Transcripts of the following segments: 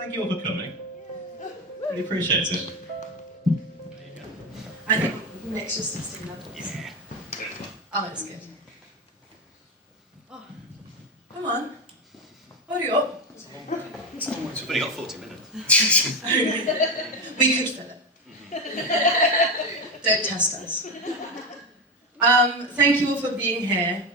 Thank you all for coming. Really appreciate it. There you go. I think Nick's just sitting up. Yeah. Oh, that's good. Oh, come on. Hurry up. We've only got 40 minutes. We could fill it. Don't test us. Thank you all for being here.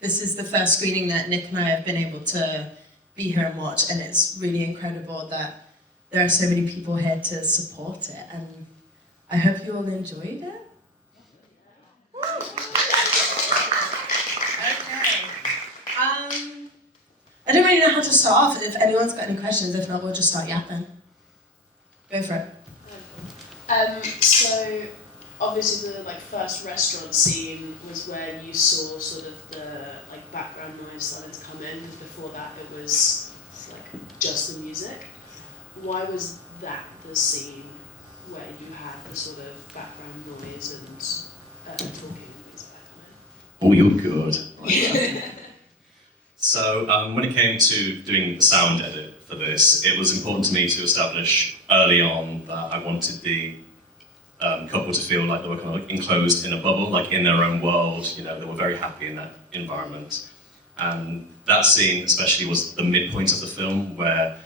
This is the first screening that Nick and I have been able to be here and watch, and it's really incredible that there are so many people here to support it, and I hope you all enjoyed it. Okay. I don't really know how to start off. If anyone's got any questions, if not, we'll just start yapping. Go for it. So obviously the first restaurant scene was where you saw sort of the background noise starting to come in. Before that, it was just the music. Why was that the scene where you had the sort of background noise and talking and things like that come in? Oh, you're good. So when it came to doing the sound edit for this, it was important to me to establish early on that I wanted the couple to feel like they were kind of enclosed in a bubble, like in their own world. You know, they were very happy in that environment. And that scene especially was the midpoint of the film, where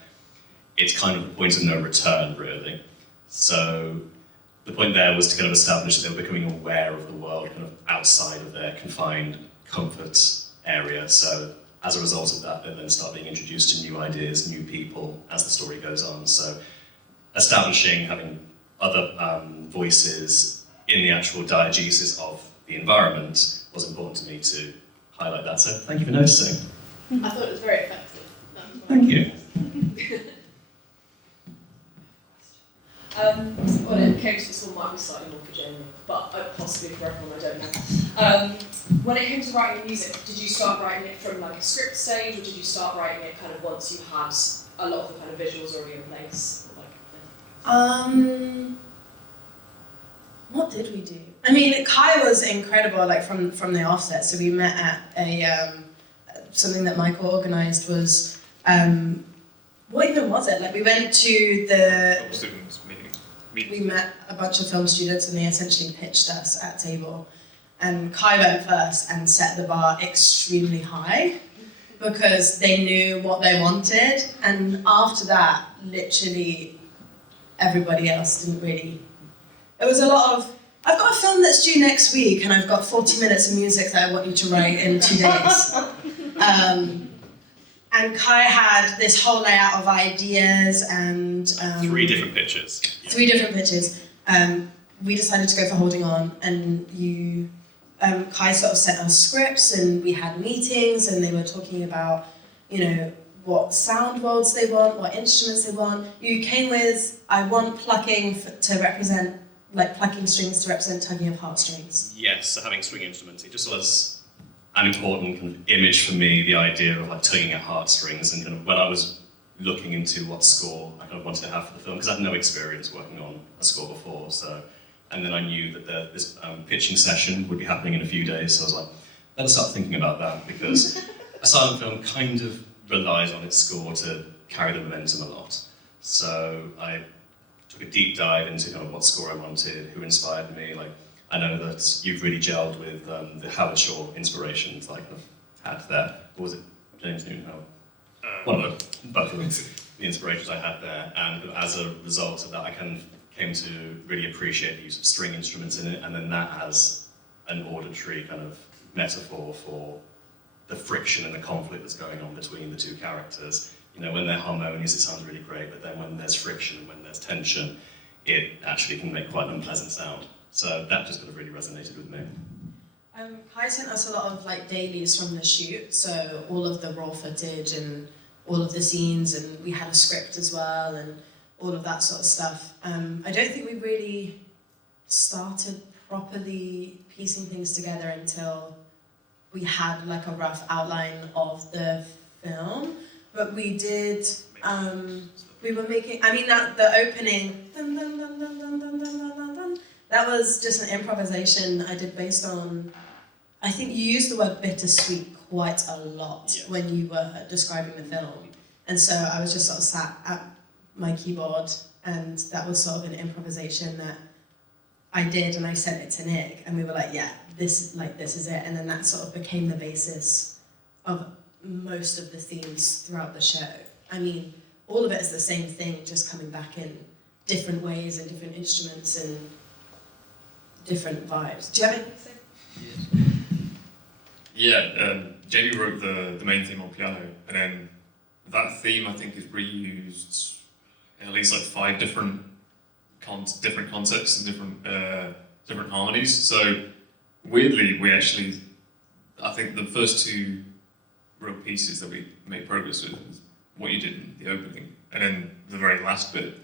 it's kind of the point of no return, really. So the point there was to kind of establish that they were becoming aware of the world kind of outside of their confined comfort area. So as a result of that, they then start being introduced to new ideas, new people as the story goes on. So establishing, having other voices in the actual diegesis of the environment was important to me to highlight that. So thank you for noticing. I thought it was very effective. Thank you. When it came to this one, might be slightly more for Jamie, but possibly for everyone, I don't know. When it came to writing the music, did you start writing it from a script stage, or did you start writing it kind of once you had a lot of the kind of visuals already in place? What did we do? I mean, Kai was incredible, from the offset. So we met at a something that Michael organised. Was what even was it? We went to the students meeting. We met a bunch of film students, and they essentially pitched us at table. And Kai went first and set the bar extremely high because they knew what they wanted. And after that, literally everybody else didn't really. It was a lot of, I've got a film that's due next week, and I've got 40 minutes of music that I want you to write in 2 days. And Kai had this whole layout of ideas and... 3 different pitches. 3 different pitches. We decided to go for Holding On, and Kai sort of sent us scripts, and we had meetings, and they were talking about, what sound worlds they want, what instruments they want. You came with, I want plucking to represent, plucking strings to represent tugging of heartstrings. Yes, so having string instruments, it just was an important kind of image for me, the idea of tugging at heartstrings, and kind of when I was looking into what score I kind of wanted to have for the film, because I had no experience working on a score before, and then I knew that this pitching session would be happening in a few days, so I was like, better start thinking about that, because a silent film kind of relies on its score to carry the momentum a lot. So I took a deep dive into kind of what score I wanted, who inspired me. I know that you've really gelled with the Howard Shore inspirations I kind of had there. Or was it James Newton Howard? One of them, both of them, the inspirations I had there. And as a result of that, I kind of came to really appreciate the use of string instruments in it, and then that as an auditory kind of metaphor for the friction and the conflict that's going on between the two characters. When they're harmonious, it sounds really great, but then when there's friction and when there's tension, it actually can make quite an unpleasant sound. So that just kind of really resonated with me. Kai sent us a lot of dailies from the shoot, so all of the raw footage and all of the scenes, and we had a script as well, and all of that sort of stuff. I don't think we really started properly piecing things together until we had a rough outline of the film, but we did, we were making, the opening, dun, dun, dun, dun, dun, dun, dun, dun, dun, that was just an improvisation I did based on, I think you used the word bittersweet quite a lot when you were describing the film. And so I was just sort of sat at my keyboard, and that was sort of an improvisation that I did, and I sent it to Nick, and we were like, yeah, this is it. And then that sort of became the basis of most of the themes throughout the show. I mean, all of it is the same thing, just coming back in different ways and different instruments and different vibes. Do you have anything to say? Yeah, Jamie wrote the main theme on piano, and then that theme I think is reused in at least like 5 different contexts and different harmonies. So weirdly, we actually, I think the first 2 real pieces that we made progress with was what you did in the opening, and then the very last bit,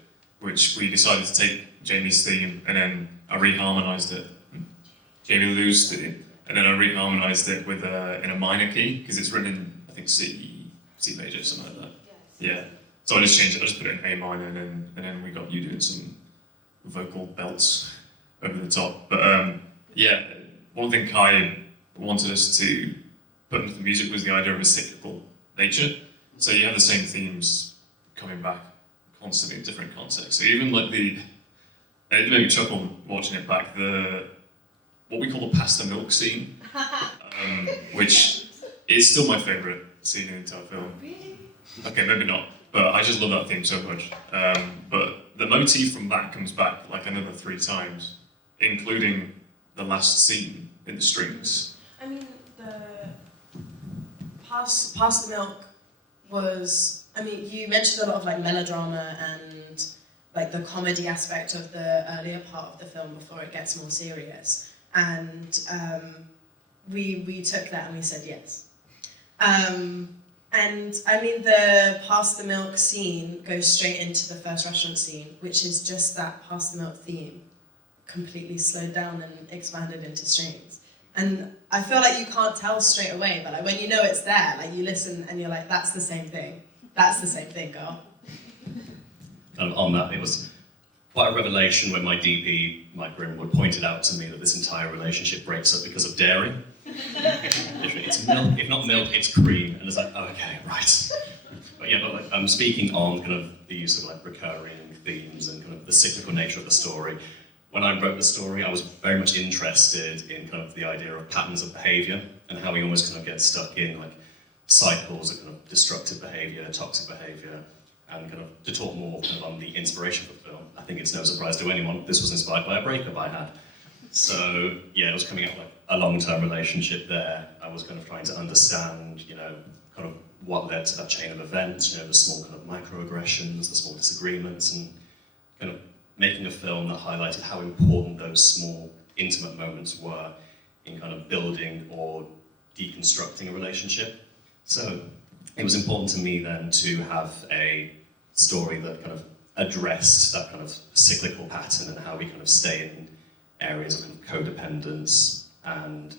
which we decided to take Jamie's theme and then I reharmonized it. Jamie Lou's theme, and then I reharmonized it with in a minor key because it's written in I think C major, something like that. Yeah. So I just changed it. I just put it in A minor, and then we got you doing some vocal belts over the top. But yeah, one thing Kai wanted us to put into the music was the idea of a cyclical nature. So you have the same themes coming back constantly in different contexts. So even like it made me chuckle watching it back. What we call the pasta milk scene, which is still my favourite scene in the entire film. Really? Okay, maybe not, but I just love that theme so much. But the motif from that comes back like another 3 times, including the last scene in the strings. I mean, the Pass the Milk was, I mean, you mentioned a lot of like melodrama and like the comedy aspect of the earlier part of the film before it gets more serious. And we took that and we said yes. And I mean, the Pass the Milk scene goes straight into the first restaurant scene, which is just that Pass the Milk theme, completely slowed down and expanded into strings. And I feel like you can't tell straight away, but like when you know it's there, like you listen and you're like, that's the same thing. That's the same thing, girl. And on that, it was quite a revelation when my DP, Mike Grimwood, pointed out to me that this entire relationship breaks up because of dairy. It's milk, if not milk, it's cream. And it's like, oh, okay, right. But yeah, but like, I'm speaking on kind of the use of like recurring themes and kind of the cyclical nature of the story. When I wrote the story, I was very much interested in kind of the idea of patterns of behaviour and how we almost kind of get stuck in like cycles of kind of destructive behaviour, toxic behaviour, and kind of to talk more kind of on the inspiration for the film. I think it's no surprise to anyone, this was inspired by a breakup I had. So yeah, it was coming out like a long-term relationship there. I was kind of trying to understand, you know, kind of what led to that chain of events, you know, the small kind of microaggressions, the small disagreements, and kind of making a film that highlighted how important those small, intimate moments were in kind of building or deconstructing a relationship. So it was important to me then to have a story that kind of addressed that kind of cyclical pattern and how we kind of stay in areas of kind of codependence and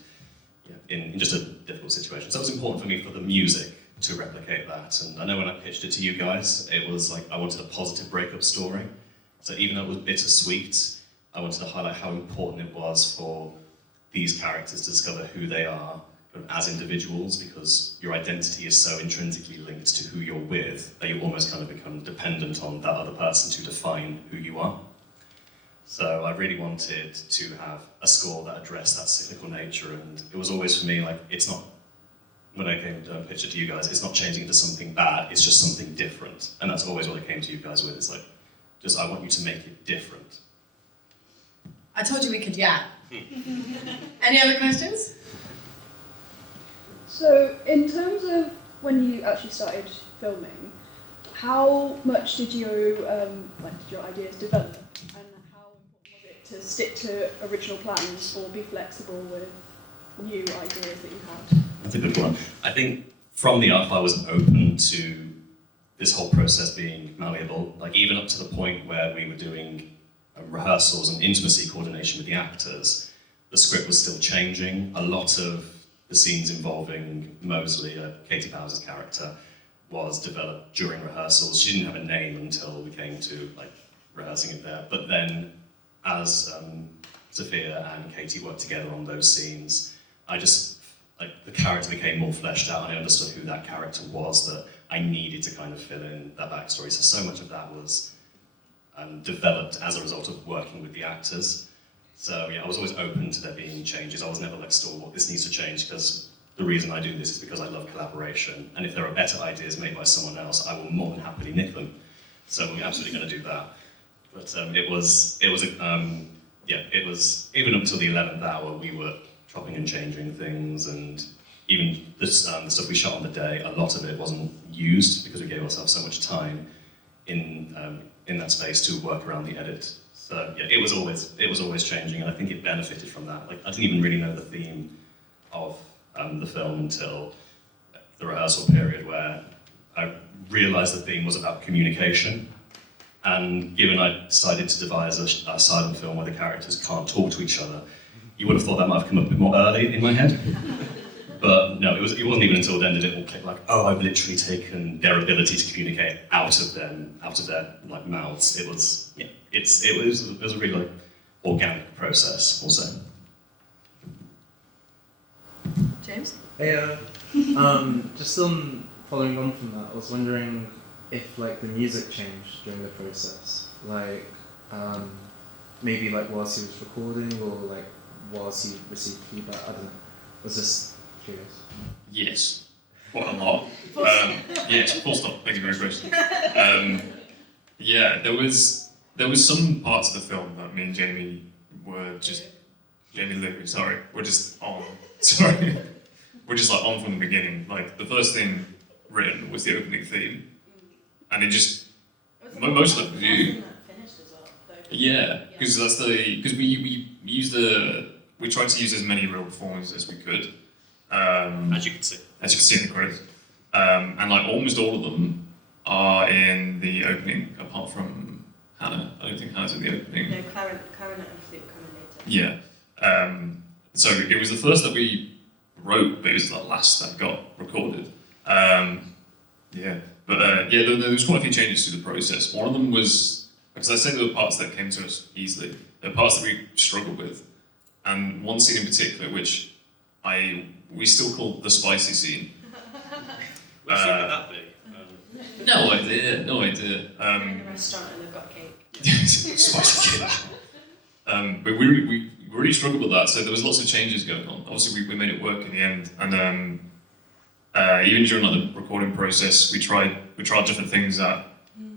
in just a difficult situation. So it was important for me for the music to replicate that. And I know when I pitched it to you guys, it was like I wanted a positive breakup story. So even though it was bittersweet, I wanted to highlight how important it was for these characters to discover who they are as individuals, because your identity is so intrinsically linked to who you're with that you almost kind of become dependent on that other person to define who you are. So I really wanted to have a score that addressed that cyclical nature, and it was always for me like, it's not, when I came to pitch it to you guys, it's not changing into something bad, it's just something different. And that's always what I came to you guys with, it's like, just I want you to make it different. I told you we could Any other questions? So, in terms of when you actually started filming, how much did your ideas develop, and how important was it to stick to original plans or be flexible with new ideas that you had? That's a good one. I think from the off I was open to this whole process being malleable, like even up to the point where we were doing rehearsals and intimacy coordination with the actors, the script was still changing. A lot of the scenes involving Mosley, Katie Bowser's character, was developed during rehearsals. She didn't have a name until we came to like rehearsing it there. But then as Sophia and Katie worked together on those scenes, I just, like the character became more fleshed out and I understood who that character was, that I needed to kind of fill in that backstory. So much of that was developed as a result of working with the actors. So yeah, I was always open to there being changes. I was never like, "Well, this needs to change," because the reason I do this is because I love collaboration. And if there are better ideas made by someone else, I will more than happily nick them. So we're absolutely going to do that. But it was even up until the 11th hour, we were chopping and changing things, and even the stuff we shot on the day, a lot of it wasn't used because we gave ourselves so much time in that space to work around the edit. So yeah, it was always changing, and I think it benefited from that. Like, I didn't even really know the theme of the film until the rehearsal period, where I realised the theme was about communication. And given I decided to devise a silent film where the characters can't talk to each other, you would have thought that might have come up a bit more early in my head. But no, it wasn't even until then did it all click, like, oh, I've literally taken their ability to communicate out of their like mouths. It was a really like organic process, also. James? Hey, just following on from that, I was wondering if like the music changed during the process, like maybe like whilst he was recording or like whilst he received feedback. I don't know. I was just curious. Yes, quite a lot. Yes, full stop. Thank you very much. Yeah, there was some parts of the film that me and Jamie were just we're just on. Sorry, we're just like on from the beginning. Like the first thing written was the opening theme, and it just most of it was you. Yeah, because we tried to use as many real performances as we could. As you can see. As you can see in the credits. And like almost all of them are in the opening, apart from Hannah. I don't think Hannah's in the opening. No, clarinet and flute coming later. Yeah. So it was the first that we wrote, but it was the last that got recorded. Yeah. But there was quite a few changes to the process. One of them was, because I said there were parts that came to us easily. There were parts that we struggled with. And one scene in particular, which we still call the spicy scene. What scene would that be? No idea. They're in a restaurant and they've got cake. Spicy cake. But we really struggled with that, so there was lots of changes going on. Obviously, we made it work in the end, and even during like, the recording process, we tried different things that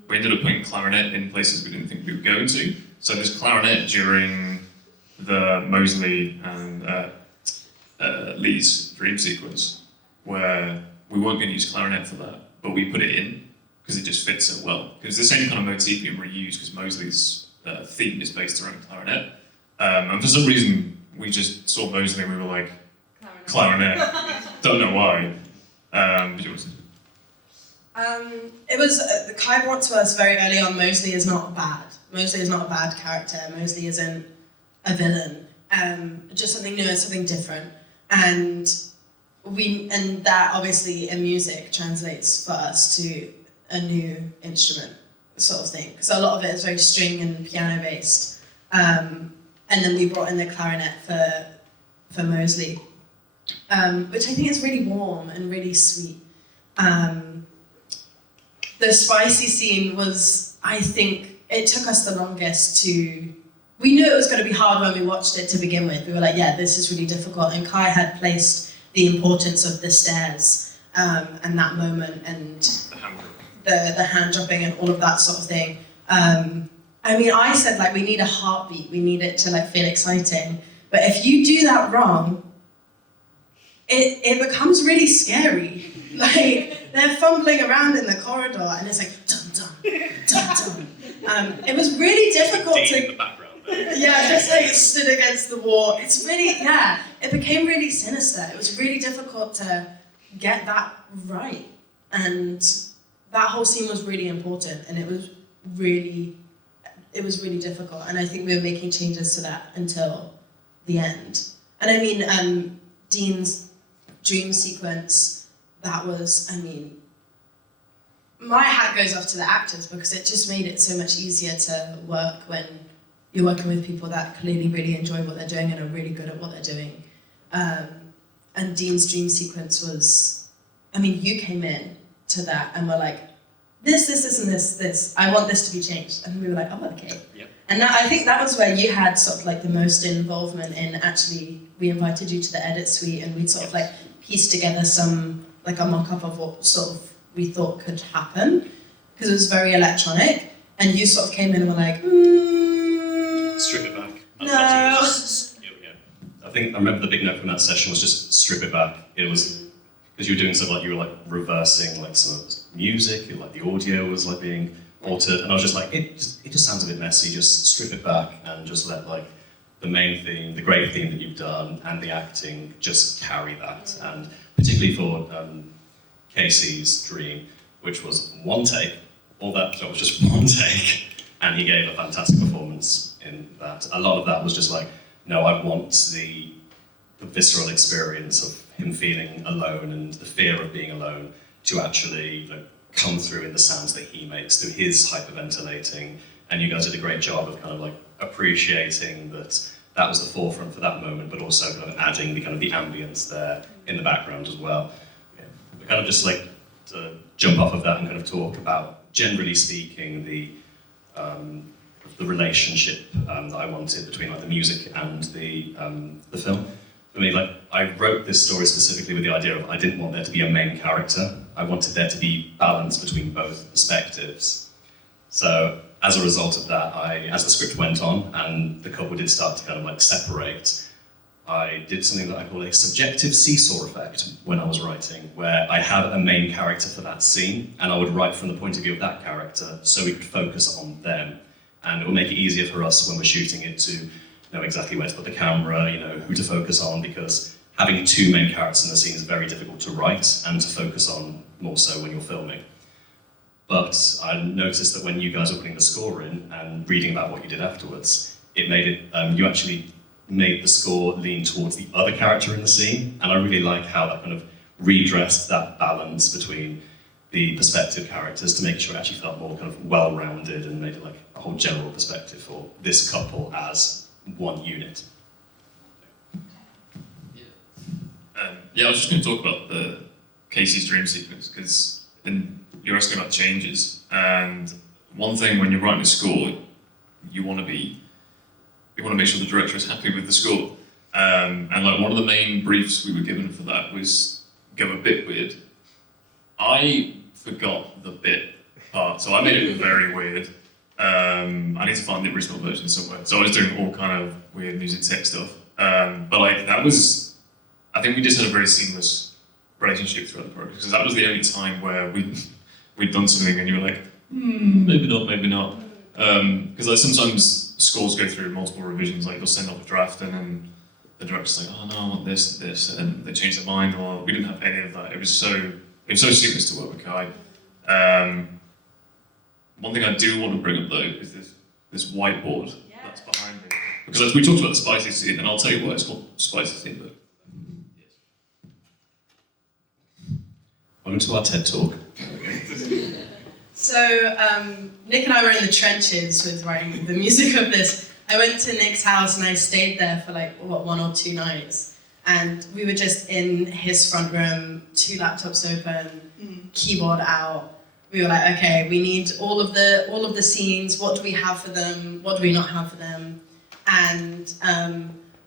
we ended up putting clarinet in places we didn't think we were going to. So there's clarinet during the Mosley and Lee's dream sequence, where we weren't going to use clarinet for that, but we put it in because it just fits so well. Because the same kind of motif we reused, because Mosley's theme is based around clarinet. And for some reason, we just saw Mosley and we were like, clarinet. Don't know why. It was Kai brought to us very early on. Mosley is not bad. Mosley is not a bad character. Mosley isn't a villain. Just something new and something different. And that obviously in music translates for us to a new instrument sort of thing. So a lot of it is very string and piano based. And then we brought in the clarinet for Mosley, which I think is really warm and really sweet. The spicy scene was, I think, it took us the longest to. We knew it was going to be hard when we watched it to begin with. We were like, yeah, this is really difficult. And Kai had placed the importance of the stairs and that moment and the hand dropping and all of that sort of thing. I mean, I said, like, we need a heartbeat. We need it to, like, feel exciting. But if you do that wrong, it becomes really scary. Like, they're fumbling around in the corridor, and it's like, dun, dun, dun, dun. It was really difficult in the background there. Yeah, just, like, stood against the wall. It's really, it became really sinister. It was really difficult to get that right. And that whole scene was really important, and it was really difficult, and I think we were making changes to that until the end. And I mean, Dean's dream sequence, that was, I mean, my hat goes off to the actors because it just made it so much easier to work when you're working with people that clearly really enjoy what they're doing and are really good at what they're doing. And Dean's dream sequence was, I mean, you came in to that and were like, this, and this. I want this to be changed. And we were like, oh, okay. Yeah. And I think that was where you had sort of like the most involvement in actually, we invited you to the edit suite and we'd sort of like pieced together some, like a mock-up of what sort of we thought could happen. Because it was very electronic. And you sort of came in and were like, Strip it back. No. I think I remember the big note from that session was just strip it back. It was because you were doing something like you were like reversing like some of the music, like the audio was like being altered, and I was just like, it just sounds a bit messy. Just strip it back and just let like the main theme, the great theme that you've done, and the acting just carry that. And particularly for Casey's dream, which was one take, all that was just one take, and he gave a fantastic performance in that. A lot of that was just like, no, I want the visceral experience of him feeling alone and the fear of being alone to actually come through in the sounds that he makes, through his hyperventilating. And you guys did a great job of kind of like appreciating that was the forefront for that moment, but also kind of adding the kind of the ambience there in the background as well. Yeah. We kind of just like to jump off of that and kind of talk about, generally speaking, the relationship that I wanted between like the music and the film. For me, like I wrote this story specifically with the idea of I didn't want there to be a main character. I wanted there to be balance between both perspectives. So as a result of that, as the script went on and the couple did start to kind of like separate, I did something that I call a subjective seesaw effect when I was writing, where I had a main character for that scene and I would write from the point of view of that character so we could focus on them. And it will make it easier for us when we're shooting it to know exactly where to put the camera, who to focus on, because having two main characters in the scene is very difficult to write and to focus on more so when you're filming. But I noticed that when you guys were putting the score in and reading about what you did afterwards, it made it, you actually made the score lean towards the other character in the scene, and I really like how that kind of redressed that balance between the perspective characters to make sure it actually felt more kind of well-rounded and made it like a whole general perspective for this couple as one unit. Yeah, I was just going to talk about the Casey's dream sequence, because you're asking about changes, and one thing when you're writing a score, you want to make sure the director is happy with the score. And like one of the main briefs we were given for that was go a bit weird. I forgot the bit part, so I made it very weird. I need to find the original version somewhere. So I was doing all kind of weird music tech stuff. But like that was, I think we just had a very seamless relationship throughout the process, because that was the only time where we'd done something and you were like, maybe not. Because like sometimes scores go through multiple revisions, like they'll send off a draft and then the director's like, oh no, I want this, and they change their mind, or we didn't have any of that. It was so seamless to work with Kai. One thing I do want to bring up though is this whiteboard that's behind me. Because as we talked about the spicy scene, and I'll tell you why it's called spicy scene, but yes. Welcome to our TED Talk. So Nick and I were in the trenches with writing the music of this. I went to Nick's house and I stayed there for like, 1 or 2 nights. And we were just in his front room, 2 laptops open, keyboard out. We were like, okay, we need all of the scenes. What do we have for them? What do we not have for them? And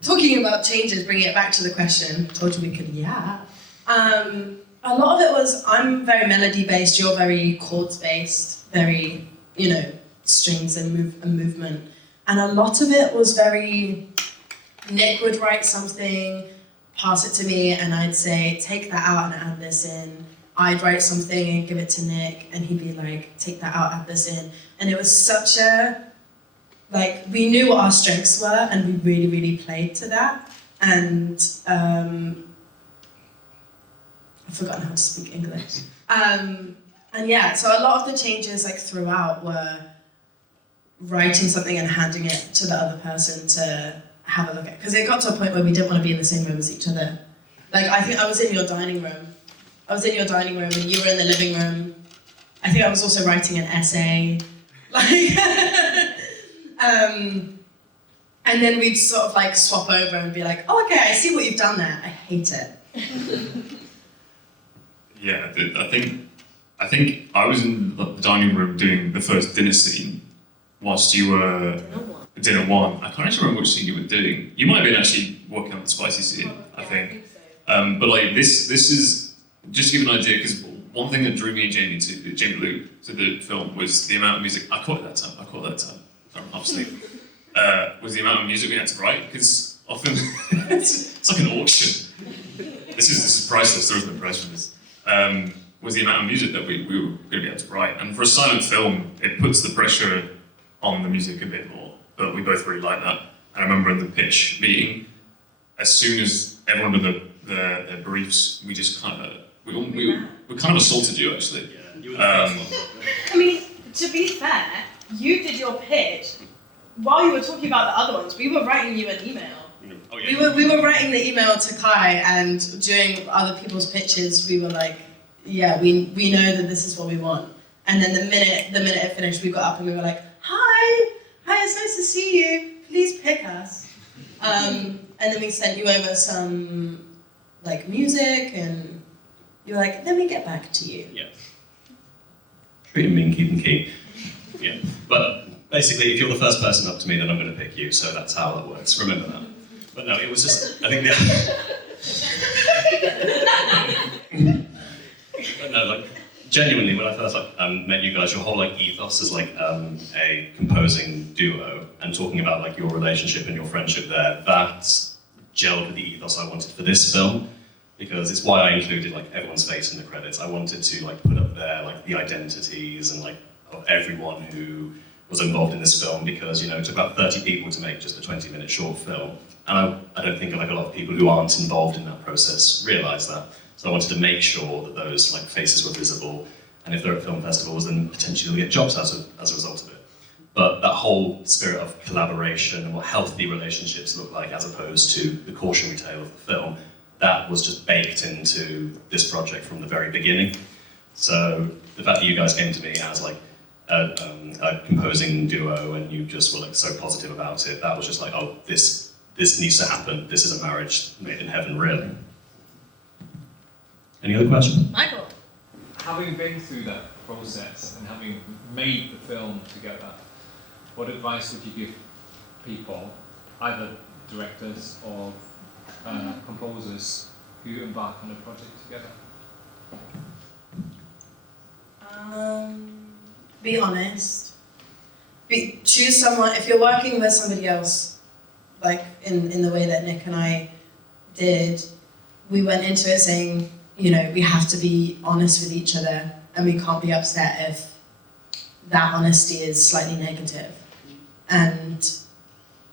talking about changes, bringing it back to the question, told you we could, a lot of it was, I'm very melody-based, you're very chords-based, very, strings and movement. And a lot of it was very, Nick would write something, pass it to me, and I'd say, take that out and add this in. I'd write something and give it to Nick, and he'd be like, take that out, add this in. And it was such a, we knew what our strengths were, and we really, really played to that. And I've forgotten how to speak English. And yeah, so a lot of the changes throughout were writing something and handing it to the other person to have a look at. Because it got to a point where we didn't want to be in the same room as each other. I think I was in your dining room. And you were in the living room. I think I was also writing an essay. And then we'd sort of swap over and be like, oh, okay, I see what you've done there. I hate it. Yeah, I I think I was in the dining room doing the first dinner scene whilst you were dinner one. I can't actually remember which scene you were doing. You might have been actually working on the spicy scene, I think. So. But like this is just to give you an idea, because one thing that drew me and Jamie Lou to the film was the amount of music. I caught it that time. I'm half asleep. Was the amount of music we had to write, because often it's like an auction. This is priceless. There is no price for this. Was the amount of music that we were going to be able to write, and for a silent film, it puts the pressure on the music a bit more. But we both really like that. And I remember in the pitch meeting, as soon as everyone did their briefs, we just kind of we kind of assaulted you actually. Yeah, you were the first one. I mean, to be fair, you did your pitch while you were talking about the other ones. We were writing you an email. Oh, yeah. We were writing the email to Kai, and during other people's pitches, we were like, yeah, we know that this is what we want. And then the minute it finished, we got up and we were like, hi, it's nice to see you. Please pick us. And then we sent you over some like music, and you were like, let me get back to you. Yeah. Treat me and keep them key. Yeah. But basically, if you're the first person up to me, then I'm going to pick you. So that's how that works. Remember that. But no, it was just, I think but no, like, genuinely, when I first met you guys, your whole like ethos is like a composing duo, and talking about like your relationship and your friendship there, that gelled with the ethos I wanted for this film, because it's why I included like everyone's face in the credits. I wanted to like put up there like the identities and like of everyone who was involved in this film, because it took about 30 people to make just a 20-minute short film, and I don't think like a lot of people who aren't involved in that process realise that. So I wanted to make sure that those like faces were visible, and if they're at film festivals, then potentially they'll get jobs as a result of it. But that whole spirit of collaboration and what healthy relationships look like, as opposed to the cautionary tale of the film, that was just baked into this project from the very beginning. So the fact that you guys came to me as like a composing duo, and you just were like so positive about it, that was just like, oh, this needs to happen. This is a marriage made in heaven, really. Any other questions? Michael. Having been through that process and having made the film together, what advice would you give people, either directors or composers, who embark on a project together? Be honest. Choose someone. If you're working with somebody else, like in the way that Nick and I did, we went into it saying, we have to be honest with each other, and we can't be upset if that honesty is slightly negative. And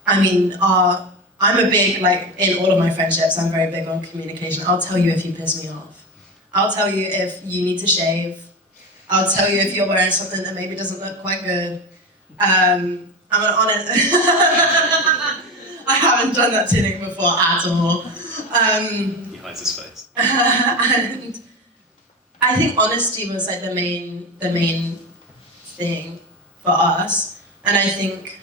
I mean, I'm a big, like, in all of my friendships, I'm very big on communication. I'll tell you if you piss me off. I'll tell you if you need to shave. I'll tell you if you're wearing something that maybe doesn't look quite good. I'm an honest. I haven't done that to Nick before at all. He hides his face. And I think honesty was like the main thing for us. And I think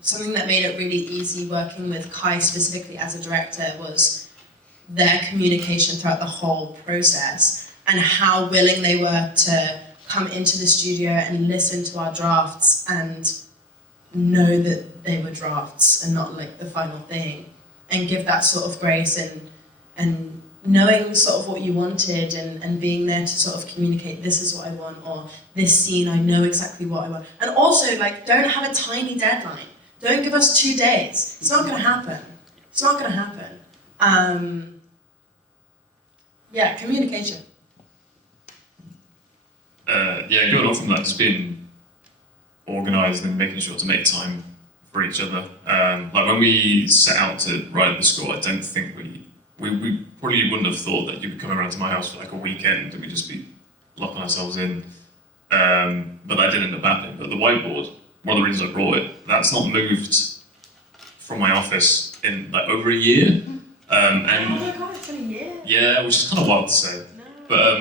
something that made it really easy working with Kai specifically as a director was their communication throughout the whole process, and how willing they were to come into the studio and listen to our drafts and know that they were drafts and not like the final thing, and give that sort of grace and knowing sort of what you wanted, and being there to sort of communicate, this is what I want, or this scene, I know exactly what I want. And also, like, don't have a tiny deadline. Don't give us 2 days. It's not gonna happen. It's not gonna happen. Yeah, communication. Going on from that, just being organised and making sure to make time for each other. Like when we set out to write the score, I don't think we probably wouldn't have thought that you'd be coming around to my house for like a weekend and we'd just be locking ourselves in. But that did end up happening. But the whiteboard, one of the reasons I brought it, that's not moved from my office in like over a year. Oh my god, it's been a year. Yeah, which is kind of wild to say. No. But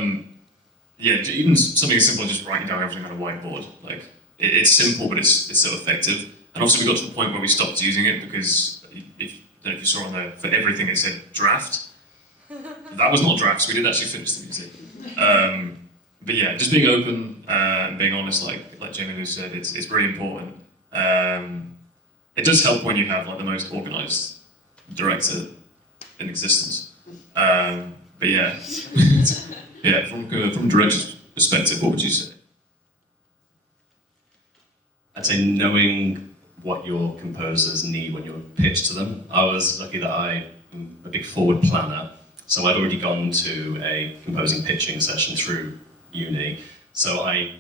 even something as simple as just writing down everything on a whiteboard, like it's simple, but it's so effective. And also we got to the point where we stopped using it because I don't know if you saw on there, for everything it said draft. That was not drafts. We didn't actually finish the music. but yeah, just being open and being honest, like Jamie Lou said, it's really important. It does help when you have like the most organised director in existence. But yeah, yeah, from director's perspective, what would you say? I'd say knowing what your composers need when you're pitched to them. I was lucky that I'm a big forward planner, so I'd already gone to a composing pitching session through uni. So I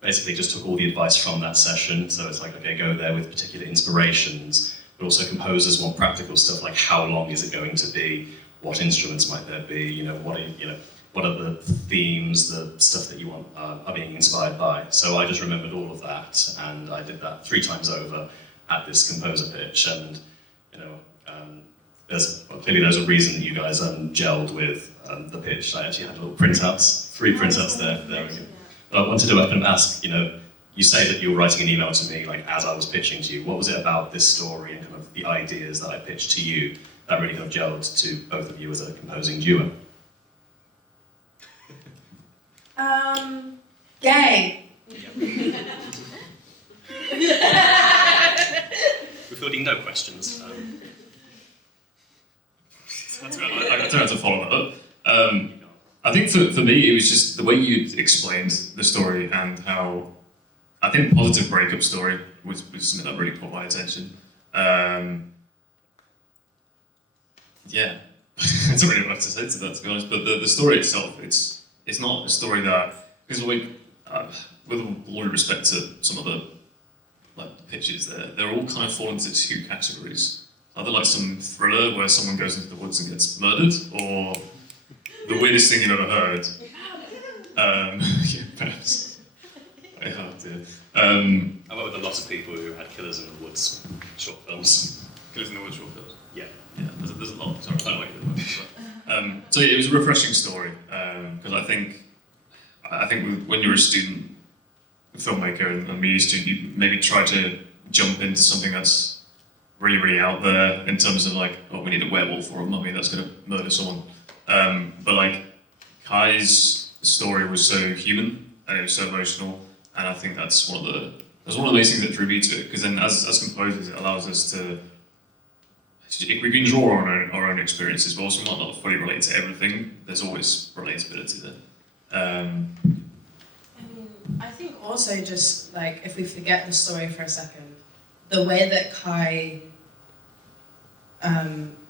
basically just took all the advice from that session. So it's like, okay, go there with particular inspirations, but also composers want practical stuff like how long is it going to be, what instruments might there be, what are the themes, the stuff that you want are being inspired by. So I just remembered all of that, and I did that 3 times over at this composer pitch. And clearly there's a reason that you guys gelled with the pitch. I actually had little printouts, 3 printouts there. There we go. But I wanted to kind of ask, you say that you were writing an email to me like as I was pitching to you. What was it about this story and kind of the ideas that I pitched to you that really kind of gelled to both of you as a composing duo? Gay. We're fielding no questions. I don't have to follow that up. I think for me, it was just the way you explained the story and how I think positive breakup story was something that really caught my attention. Yeah, I don't really know what to say to that, to be honest. But the story itself, it's not a story that, because with all due respect to some of the pitches, they're all kind of fall into 2 categories. Either like some thriller where someone goes into the woods and gets murdered, or the weirdest thing you've ever heard. Yeah, perhaps. Oh dear. I work with a lot of people who had Killers in the Woods short films. Killers in the Woods short films. Yeah. Yeah, there's a lot. Sorry, I don't like it. So yeah, it was a refreshing story because I think when you're a student filmmaker and a media student, you maybe try to jump into something that's really, really out there in terms of like, oh, we need a werewolf or a mummy that's going to murder someone. But like Kai's story was so human and it was so emotional, and I think that's one of the nice things that drew me to it. Because then, as composers, it allows us to we can draw our own experiences, but also we might not fully relate to everything. There's always relatability there. I think also just like if we forget the story for a second, the way that Kai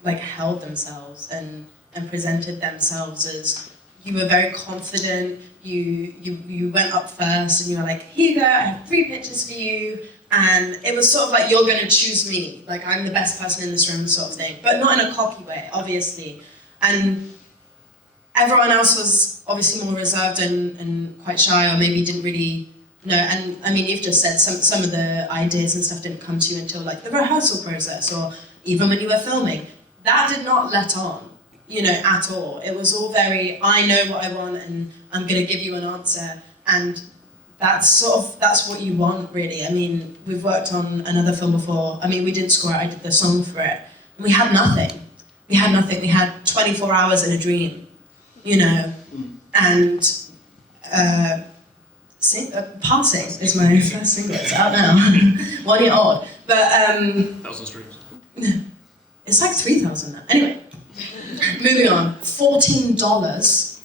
held themselves and presented themselves as, you were very confident, you went up first and you were like, here you go, I have 3 pictures for you, and it was sort of like, you're going to choose me, like I'm the best person in this room sort of thing, but not in a cocky way, obviously. And everyone else was obviously more reserved and quite shy, or maybe didn't really know. And I mean, you've just said some of the ideas and stuff didn't come to you until like the rehearsal process, or even when you were filming. That did not let on, at all. It was all very, I know what I want and I'm going to give you an answer. And that's what you want, really. I mean, we've worked on another film before. I mean, we didn't score it, I did the song for it. And we had nothing. We had 24 hours in a dream, and Passing is my first single. It's out now. 1 year old. But 1,000 streams. It's like 3,000 now. Anyway, moving on. $14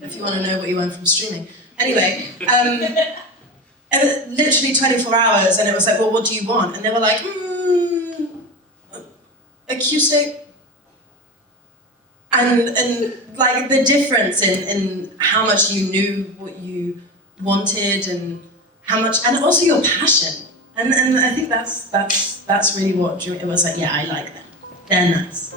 if you want to know what you earn from streaming. Anyway, literally 24 hours, and it was like, well, what do you want? And they were like, acoustic. And like the difference in how much you knew what you wanted and how much, and also your passion. And I think that's really what drew it. It was like, yeah, I like them. They're nice.